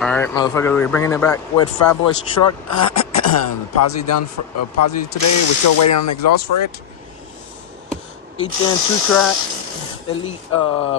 All right, motherfucker, we're bringing it back with Fat Boy's truck. Posi done for Posi today. We're still waiting on the exhaust for it. 810 two-track elite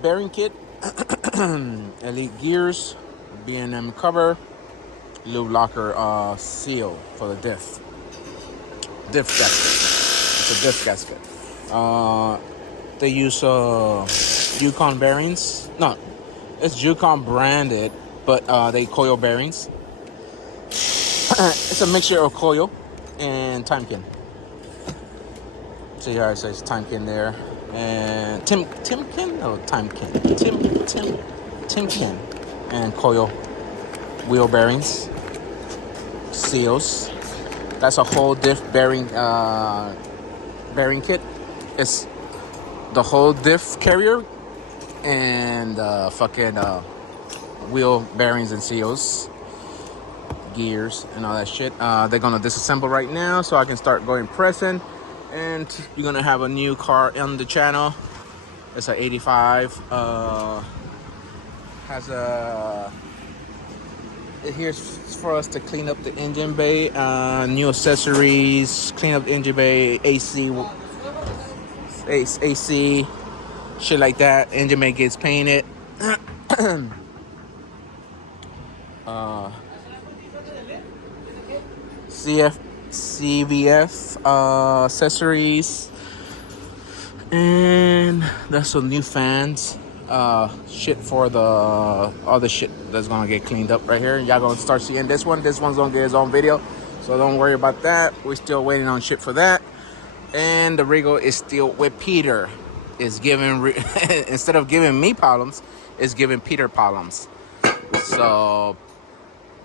bearing kit, elite gears, B&M cover, lube locker seal for the diff gasket. It's a diff gasket. They use Yukon bearings. No, it's Yukon branded, but they coil bearings. It's a mixture of coil and Timekin. See how it says Timekin there, and Timkin and coil wheel bearings, seals. That's a whole diff bearing kit. It's the whole diff carrier and fucking wheel bearings and seals, gears and all that shit. They're gonna disassemble right now so I can start going pressing, and you're gonna have a new car on the channel. It's a 85. Has a here's for us to clean up the engine bay, new accessories, clean up the engine bay, AC, shit like that. Engine bay gets painted. CVF accessories, and that's some new fans. Shit for the other shit that's gonna get cleaned up right here. Y'all gonna start seeing this one. This one's gonna get his own video, so don't worry about that. We're still waiting on shit for that. And the Regal is still with Peter. Is giving instead of giving me problems, it's giving Peter problems. So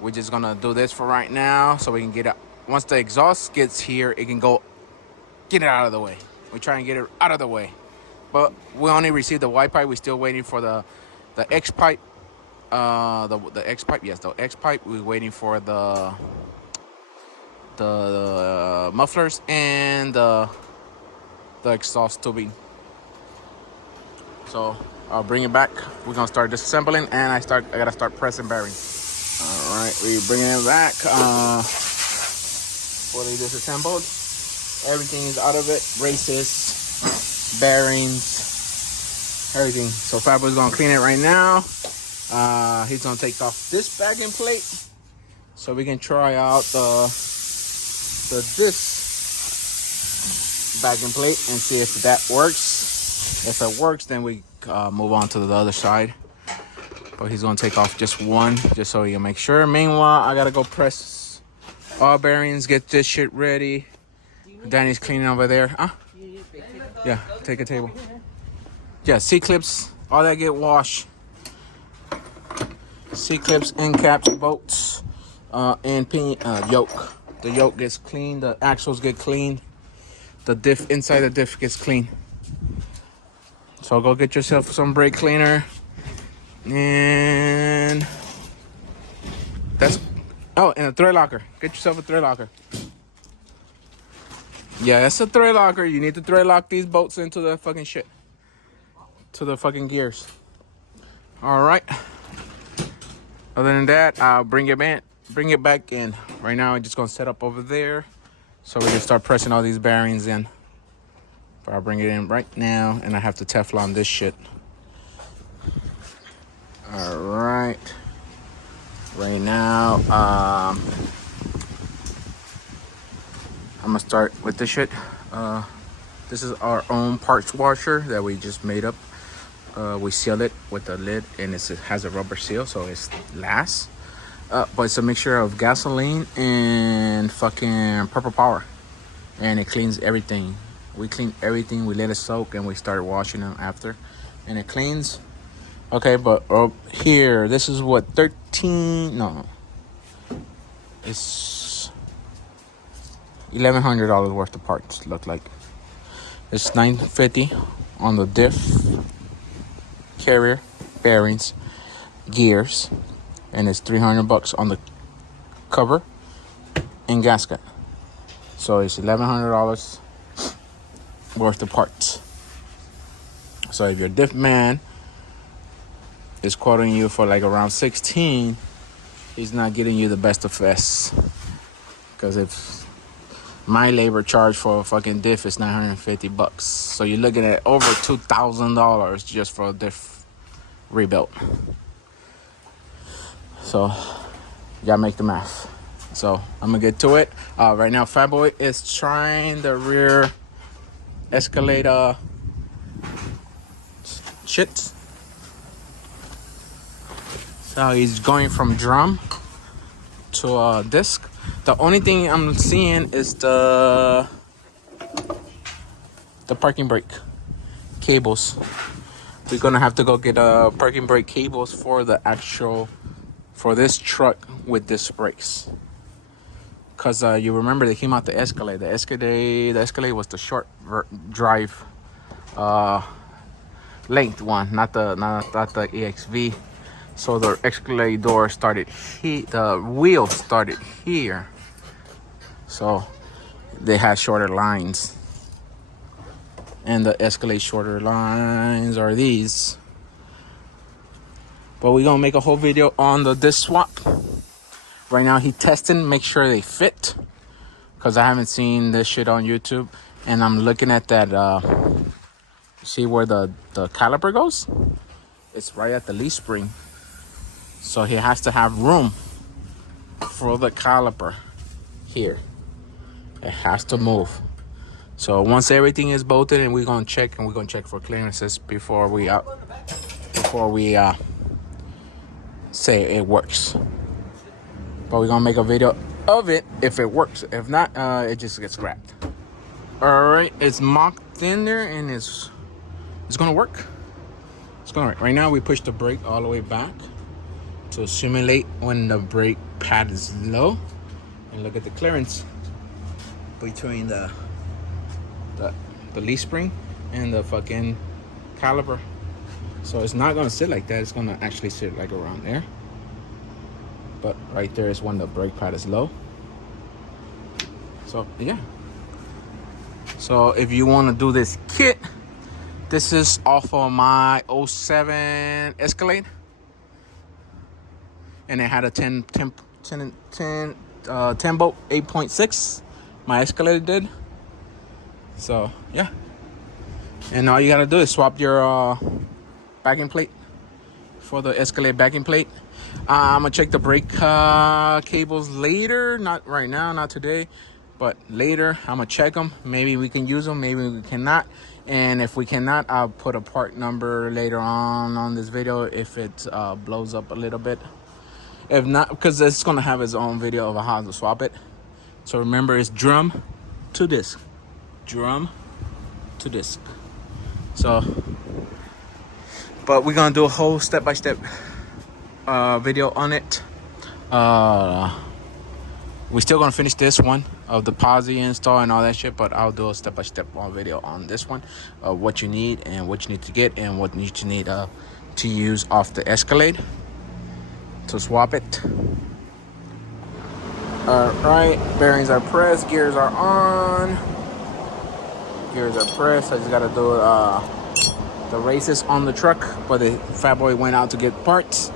we're just gonna do this for right now, so we can get it. Once the exhaust gets here, it can go. Get it out of the way. We try and get it out of the way. But we only received the Y pipe. We're still waiting for the X pipe. The X pipe, yes, the X pipe. We're waiting for the mufflers and the exhaust tubing. So I'll bring it back. We're gonna start disassembling, and I gotta start pressing bearings. All right, we're bringing it back. Fully disassembled. Everything is out of it. Braces, bearings, everything. So Fabio's gonna clean it right now. He's gonna take off this backing plate so we can try out this backing plate and see if that works. If it works, then we move on to the other side. But he's gonna take off just one, just so he can make sure. Meanwhile, I gotta go press all bearings, get this shit ready. Danny's cleaning over there. Huh? Yeah, take a table. Yeah, C-clips, all that get washed. C-clips, end caps, bolts, and pin yoke. The yoke gets cleaned, the axles get cleaned, the diff inside the diff gets cleaned. So go get yourself some brake cleaner, and that's and a thread locker. Get yourself a thread locker. Yeah, that's a thread locker. You need to thread lock these bolts into the fucking shit. To the fucking gears. Alright. Other than that, I'll bring it back in. Right now I'm just gonna set up over there so we can start pressing all these bearings in. But I'll bring it in right now, and I have to Teflon this shit. Alright. Right now, I'm gonna start with this shit. This is our own parts washer that we just made up. We seal it with a lid, and it has a rubber seal, so it lasts. But it's a mixture of gasoline and fucking Purple Power, and it cleans everything. We clean everything. We let it soak, and we start washing them after, and it cleans. Okay, but here, this is what, 13? No, it's $1,100 worth of parts. Look like it's $950 on the diff, carrier, bearings, gears, and it's $300 on the cover and gasket. So it's $1,100 worth of parts. So if your diff man is quoting you for like around 16, he's not getting you the best of best. Because if my labor charge for a fucking diff is $950, so you're looking at over $2,000 just for a diff rebuilt. So you gotta make the math. So I'm gonna get to it. Right now, Fatboy is trying the rear escalator shit. So he's going from drum to disc. The only thing I'm seeing is the parking brake cables. We're gonna have to go get parking brake cables for the actual for this truck with disc brakes. Cause you remember they came out the Escalade. The Escalade was the short drive length one, not the EXV. So the Escalade door started here, the wheel started here. So they had shorter lines. And the Escalade shorter lines are these. But we're gonna make a whole video on the disc swap. Right now he testing, make sure they fit. Cause I haven't seen this shit on YouTube. And I'm looking at that, see where the caliper goes? It's right at the leaf spring. So he has to have room for the caliper here. It has to move. So once everything is bolted, and we're gonna check for clearances before we say it works. But we're gonna make a video of it if it works. If not, it just gets scrapped. All right, it's mocked in there, and it's gonna work. It's gonna work. Right now, we push the brake all the way back to simulate when the brake pad is low, and look at the clearance between the leaf spring and the fucking caliper. So it's not gonna sit like that. It's gonna actually sit like around there. But right there is when the brake pad is low. So yeah. So if you want to do this kit, this is off of my 07 Escalade. And it had a 10 bolt 8.6. My Escalade did. So yeah. And all you gotta do is swap your backing plate for the Escalade backing plate. I'm gonna check the brake cables later, not right now, not today, but later. I'm gonna check them. Maybe we can use them, maybe we cannot. And if we cannot, I'll put a part number later on this video if it blows up a little bit. If not, because it's gonna have its own video of how to swap it. So remember, it's drum to disc, drum to disc. So, but we're gonna do a whole step-by-step video on it. We're still gonna finish this one of the posi install and all that shit, but I'll do a step-by-step video on this one of what you need and what you need to get and what you need to use off the Escalade to swap it. Alright, bearings are pressed, gears are on. Gears are pressed. I just gotta do the races on the truck, but the Fatboy went out to get parts.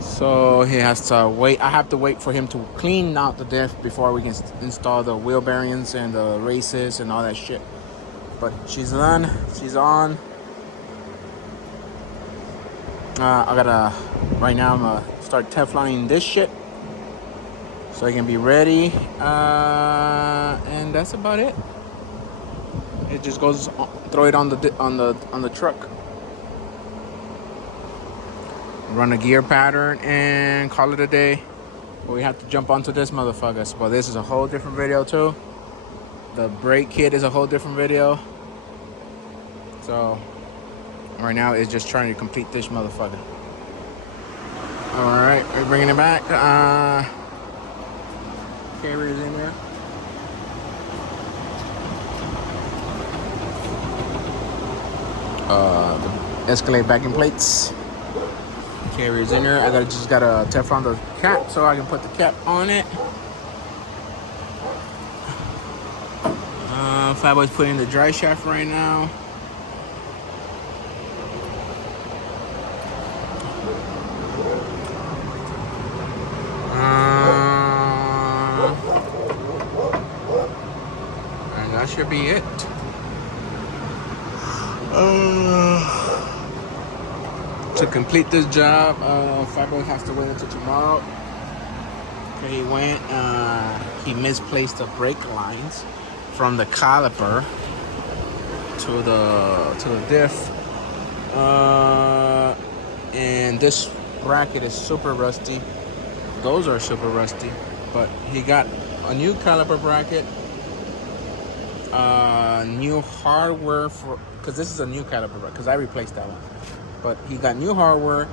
So he has to wait. I have to wait for him to clean out the diff before we can install the wheel bearings and the races and all that shit. But she's done. She's on. Right now I'm gonna start Tefloning this shit so I can be ready. And that's about it. It just goes, throw it on the truck. Run a gear pattern and call it a day. But we have to jump onto this motherfucker. But this is a whole different video too. The brake kit is a whole different video. So right now it's just trying to complete this motherfucker. All right, we're bringing it back. Carriers in there. The Escalade backing plates. Carriers in there. I just gotta Teflon the cap so I can put the cap on it. Fatboy's putting the dry shaft right now. should be it. To complete this job, Fabio has to wait until tomorrow. Okay, he went, he misplaced the brake lines from the caliper to the diff. And this bracket is super rusty. Those are super rusty, but he got a new caliper bracket, new hardware for, because this is a new caliper bracket, because I replaced that one. But he got new hardware,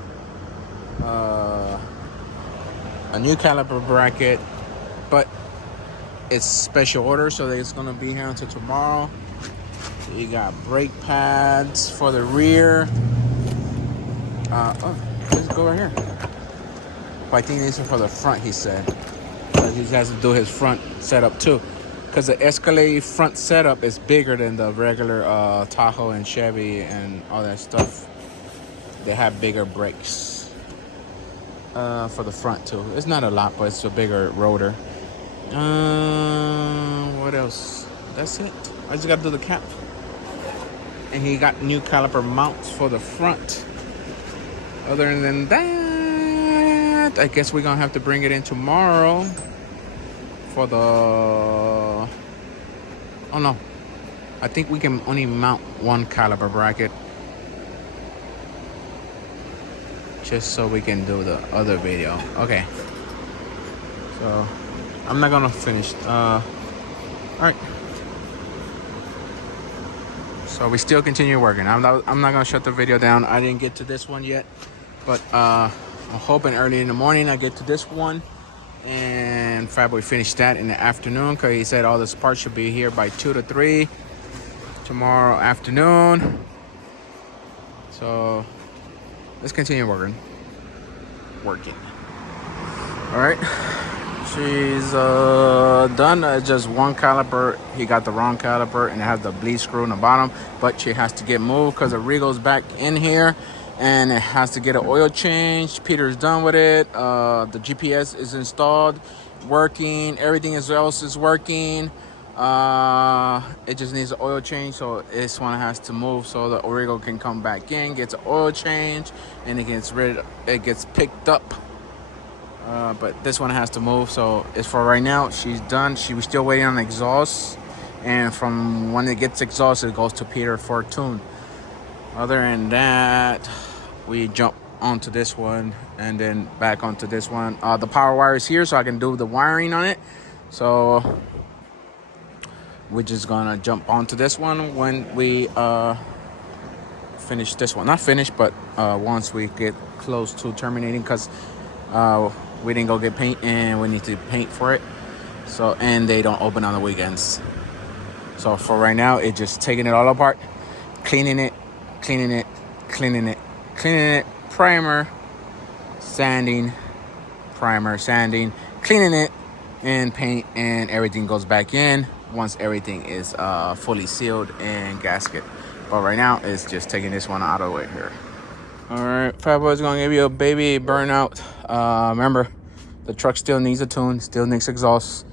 a new caliper bracket, but it's special order, so it's gonna be here until tomorrow. You got brake pads for the rear. Let's go right here. But I think these are for the front, he said. But he has to do his front setup too, because the Escalade front setup is bigger than the regular Tahoe and Chevy and all that stuff. They have bigger brakes for the front too. It's not a lot, but it's a bigger rotor. What else? That's it. I just got to do the cap. And he got new caliper mounts for the front. Other than that, I guess we're going to have to bring it in tomorrow for the... Oh no. I think we can only mount one caliper bracket, just so we can do the other video. Okay. So, I'm not going to finish. Alright. So we still continue working. I'm not gonna shut the video down. I didn't get to this one yet, but I'm hoping early in the morning I get to this one, and probably finish that in the afternoon, because he said all this parts should be here by 2 to 3 tomorrow afternoon. So let's continue working. All right. She's done. Just one caliper. He got the wrong caliper, and it has the bleed screw in the bottom, but she has to get moved because the Regal's back in here, and it has to get an oil change. Peter's done with it. The GPS is installed, working. Everything else is working. It just needs an oil change, so this one has to move so the Regal can come back in, gets an oil change, and it gets picked up. But this one has to move, so it's for right now. She's done. She was still waiting on the exhaust, and from when it gets exhausted, it goes to Peter for tune. Other than that, we jump onto this one and then back onto this one. The power wire is here, so I can do the wiring on it. So we're just gonna jump onto this one when we finish this one. Not finished, but once we get close to terminating, because we didn't go get paint, and we need to paint for it. So, and they don't open on the weekends. So for right now, it's just taking it all apart, cleaning it, primer, sanding, cleaning it, and paint, and everything goes back in once everything is fully sealed and gasket. But right now, it's just taking this one out of the way here. Alright, Fat Boy's gonna give you a baby burnout. Remember, the truck still needs a tune, still needs exhaust,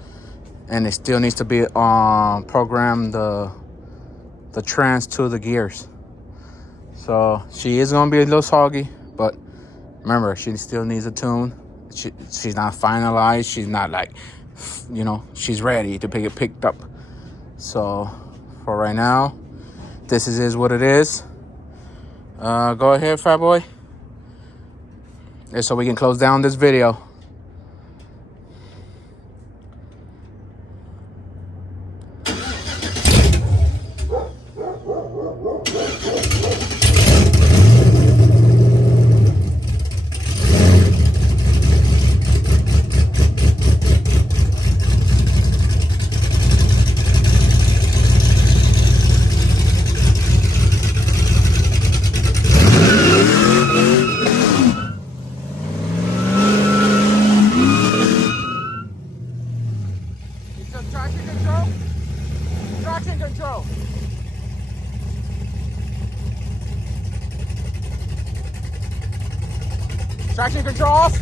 and it still needs to be program the trans to the gears. So she is gonna be a little soggy, but remember, she still needs a tune. She's not finalized. She's not like, you know, she's ready to get picked up. So for right now, this is what it is. Go ahead, Fat Boy. So we can close down this video. Traction control. Traction control off.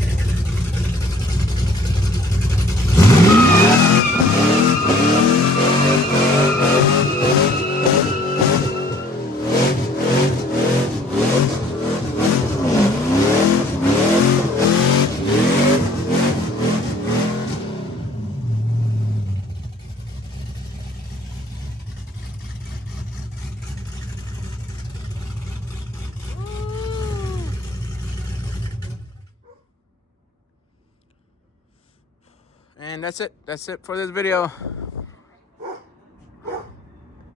And that's it for this video.